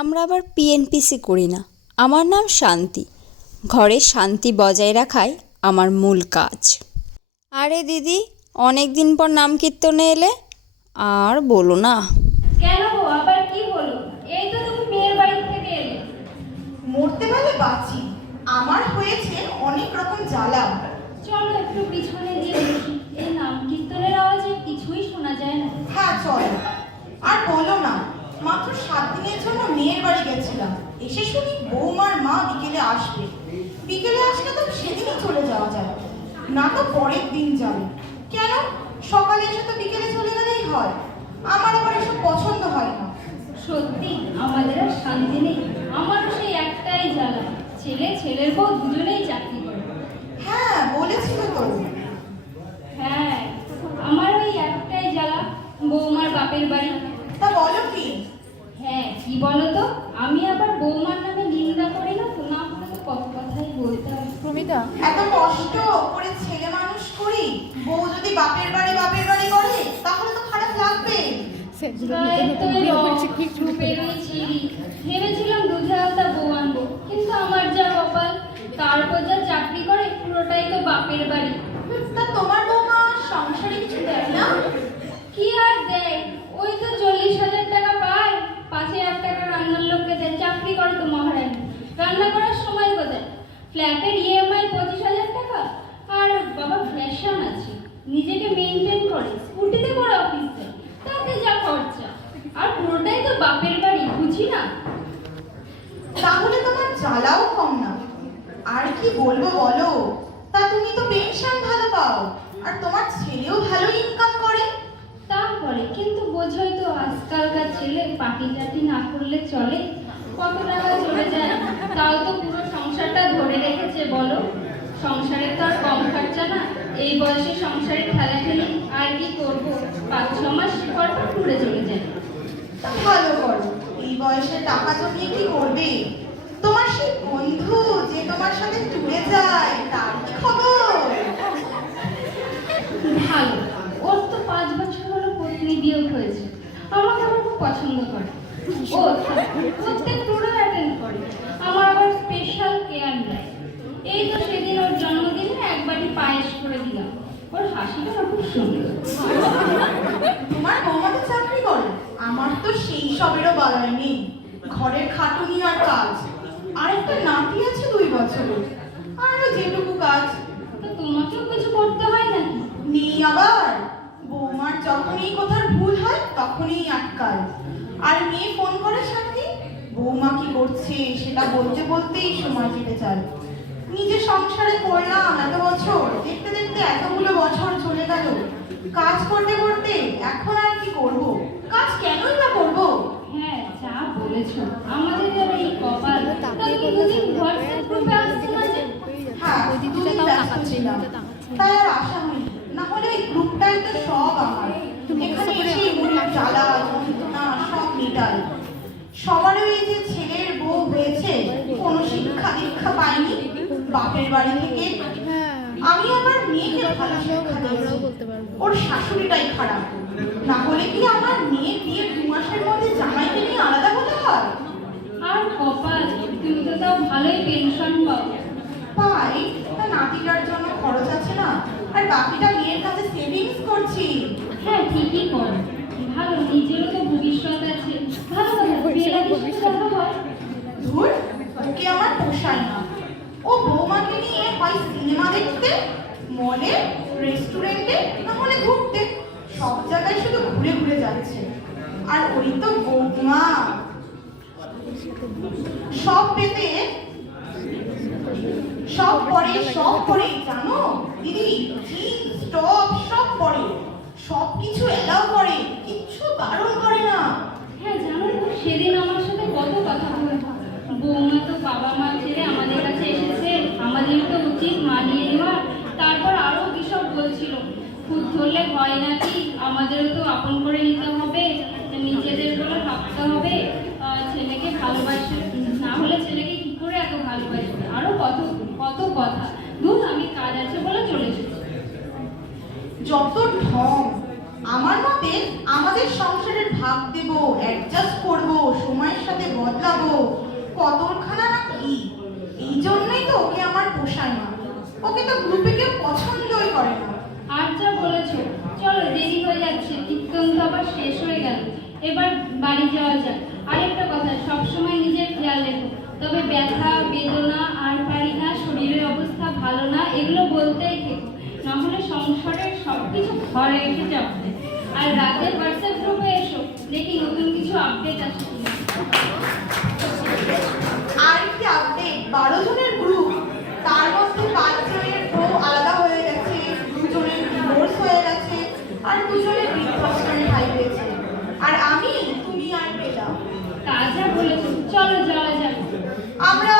আমরা আবার পিএনপিসি করি না। আমার নাম শান্তি। ঘরে শান্তি বজায় রাখাই আমার মূল কাজ। আরে দিদি অনেক দিন পর নাম কীর্তনে এলে? আর বলো না। কেন গো? আবার কি হলো? এই তো তুমি মেয়ের বাড়ি থেকে এলে। মরতে পারলে বাঁচি। আমার হয়েছে অনেক রকম জ্বালা। চলো একটু পিছনে সাত জন্য মেয়ের বাড়ি গেছিলাম। এসে শুনি বৌমার মা বিকেলে আসবে। বিকেলে আসলে তো সেদিনই চলে যাওয়া যায়। না তো পরের দিন যাবে। কেন? সকালে এসে তো বিকেলে চলে গেলেই হয়। আমার আবার এসব পছন্দ হয় না। সত্যি আমাদের আর শান্তি নেই। আমারও সেই একটাই জ্বালা। ছেলে ছেলের বউ দুজনেই চাকরি করে। হ্যাঁ বলেছিল তো। হ্যাঁ আমার ওই একটাই জ্বালা বৌমার বাপের বাড়ি। তা বলো কি? কি বলো তো আমি আবার বৌমার নামে নিন্দা করি না তো না করে তো কত কথাই বলতে প্রমিতা এত কষ্ট করে ছেলে মানুষ করি? বউ যদি বাপের বাড়ি বাপের বাড়ি করে তাহলে তো খারাপ লাগবে। ভেবেছিলাম দুধে আলতা বউ আনব কিন্তু আমার যা কপাল তারপর যা চাকরি করে পুরোটাই তো বাপের বাড়ি তা তোমার বৌমা সংসারে কিছু দেয় না কি আর দেয় ওই তো চল্লিশ হাজার টাকা পায় পাঁচ হাজার টাকা রান্নার লোককে দেয় চাকরি করে তো মহারানী রান্না করার সময় কোথায় ফ্ল্যাটের ইএমআই পঁচিশ হাজার টাকা আর বাবা ফ্যাশন আছে নিজেকে মেনটেন করে স্কুটিতে করে অফিস যায় তাতে যা খরচা আর পুরোটাই তো বাপের বাড়ি বুঝি না। তাহলে তোমার জ্বালাও কম না। আর কি বলব বলো? তা তুমি তো পেনশন ভালো পাও, আর তোমার ছেলেও ভালো ইনকাম করে। তারপরে কিন্তু বোঝোই তো, আজকালকার ছেলে পাটি টাটি না করলে চলে। কত টাকা চলে যায়? তাও তো পুরো সংসারটা ধরে রেখেছে, বলো? সংসারে তো আর কম খরচা না। এই বয়সে সংসারে ঠেলি আর কি করব? পাঁচ ছ মাস পর পর ঘুরে চলে যায় তা ভালো করো এই বয়সে টাকা জমিয়ে কি করবে? তোমার সেই বন্ধু যে তোমার সাথে টুরে যায় তার কি খবর? ভালো ওর তো পাঁচ বছর হলো পত্নী বিয়োগ হয়েছে। আমাকে আবার খুব পছন্দ করে। ও প্রত্যেক টুরে অ্যাটেন্ড করে। আমার আবার স্পেশাল কেয়ার নেয়। এই তো সেদিন ওর জন্মদিনে এক বাটি পায়েস করে দিলাম। ওর হাসিটা খুব সুন্দর। তোমার বৌমা তো চাকরি করে। আমার তো সেই সবেরও বালাই নেই। ঘরের খাটুনি আর কাজ। আর একটা নাতি আছে দুই বছরের। আর যেটুকু কাজ। তো তোমাকেও কিছু করতে হয় নাকি? নেই আবার। বৌমার যখনই কোথার ভুল হয় তখনই আটকায়। আর মেয়ে ফোন করে সাথে বৌমা কি করছে সেটা বলতে বলতেই সময় কেটে যায়। নিজে সংসারে করলাম এত বছর দেখতে দেখতে এতগুলো বছর চলে গেল। কাজ করতে করতে এখন আর কি করব কাজ কেনই বা করব হ্যাঁ যা বলেছ আমাদের আর এই কপাল। হ্যাঁ। তাই আর আশা হয়নি না হলে এই গ্রুপটাই তো সব আমার। এখানে এসে মনের জ্বালা যন্ত্রণা সব মেটায় সবারও এই যে ছেলের বউ হয়েছে কোনো শিক্ষা দীক্ষা পায়নি বাপের বাড়ি থেকে। হ্যাঁ। আমি আবার মেয়েকে ভালো শিক্ষা দিয়েছি। ওর শাশুড়িটাই খারাপ। না হলে কি আমার মেয়ে বিয়ে দু মাসের মধ্যে জামাইকে নিয়ে আলাদা হতে হয় আর কপাল তুমি তো তাও ভালোই পেনশন পাও পাই তা নাতিটার জন্য খরচ আছে না? আর বাকিটা মেয়ের কাছে সেভিংস করছি। হ্যাঁ ঠিকই করো। ভালো নিজেরও তো ভবিষ্যৎ আছে। ভালো কথা দেখা হয়। ধুর ওকে আমার পোষায় না। ও বৌমাকে নিয়ে হয় সিনেমা দেখতে মলে রেস্টুরেন্টে না হলে ঘুরতে। সব জায়গায় শুধু ঘুরে ঘুরে যাচ্ছে। আর ওই তো বৌমা সব পেতে সব পরে সব পরে জানো দিদি জিন্স টপ সব পরে সব কিছু এলাও করে কিচ্ছু বারণ করে না হ্যাঁ জানো তো সেদিন আমার সাথে কত কথা বলে বৌমা তো বাবা মা ছেড়ে আমাদের কাছে এসেছে আমাদের তো উচিত মানিয়ে নেওয়া তারপর আরও কিসব বলছিল খুব ধরলে হয় নাকি আমাদেরও তো আপন করে নিতে হবে নিজেদের বলে ভাবতে হবে। ছেলেকে ভালোবাসে, না হলে ছেলেকে কি করে এত ভালোবাসবে? আরও কত কত কথা। ধুর, আমি কাজ আছে বলে চলে এসেছি। যত ঢং, আমার মতে আমাদের সংসারের ভাগ দেব অ্যাডজাস্ট করব, সময়ের সাথে বদলাবো। কদরখানা না কি? এই জন্যই তো ওকে আমার পোষায় না ওকে তো গ্রুপে কেউ পছন্দই করে না। বলেছ। চলো, দেরি হয়ে যাচ্ছে, কীর্তন তো আবার শেষ হয়ে গেল। এবার বাড়ি যাওয়া যাক। আরেকটা কথা, সবসময় নিজের খেয়াল রেখো। তবে ব্যথা, বেদনা, আর পারি না, শরীরের অবস্থা ভালো না, এগুলো বলতেই থেকো। নাহলে সংসারের সব কিছু ঘরে এসে যাবে আর রাতে হোয়াটসঅ্যাপ গ্রুপে এসো, দেখি নতুন কিছু আপডেট আছে কিনা। আর কি আপডেট বারো জনের গ্রুপ তার মধ্যে পাঁচ জনের বউ আলাদা হয়ে গেছে দুজনের ডিভোর্স হয়ে গেছে আর দুজনের বৃদ্ধাশ্রমে ঠাই হয়েছে আর আমি তুমি আর বেলা তা যা বলেছ চলো যাওয়া যাক। আমরা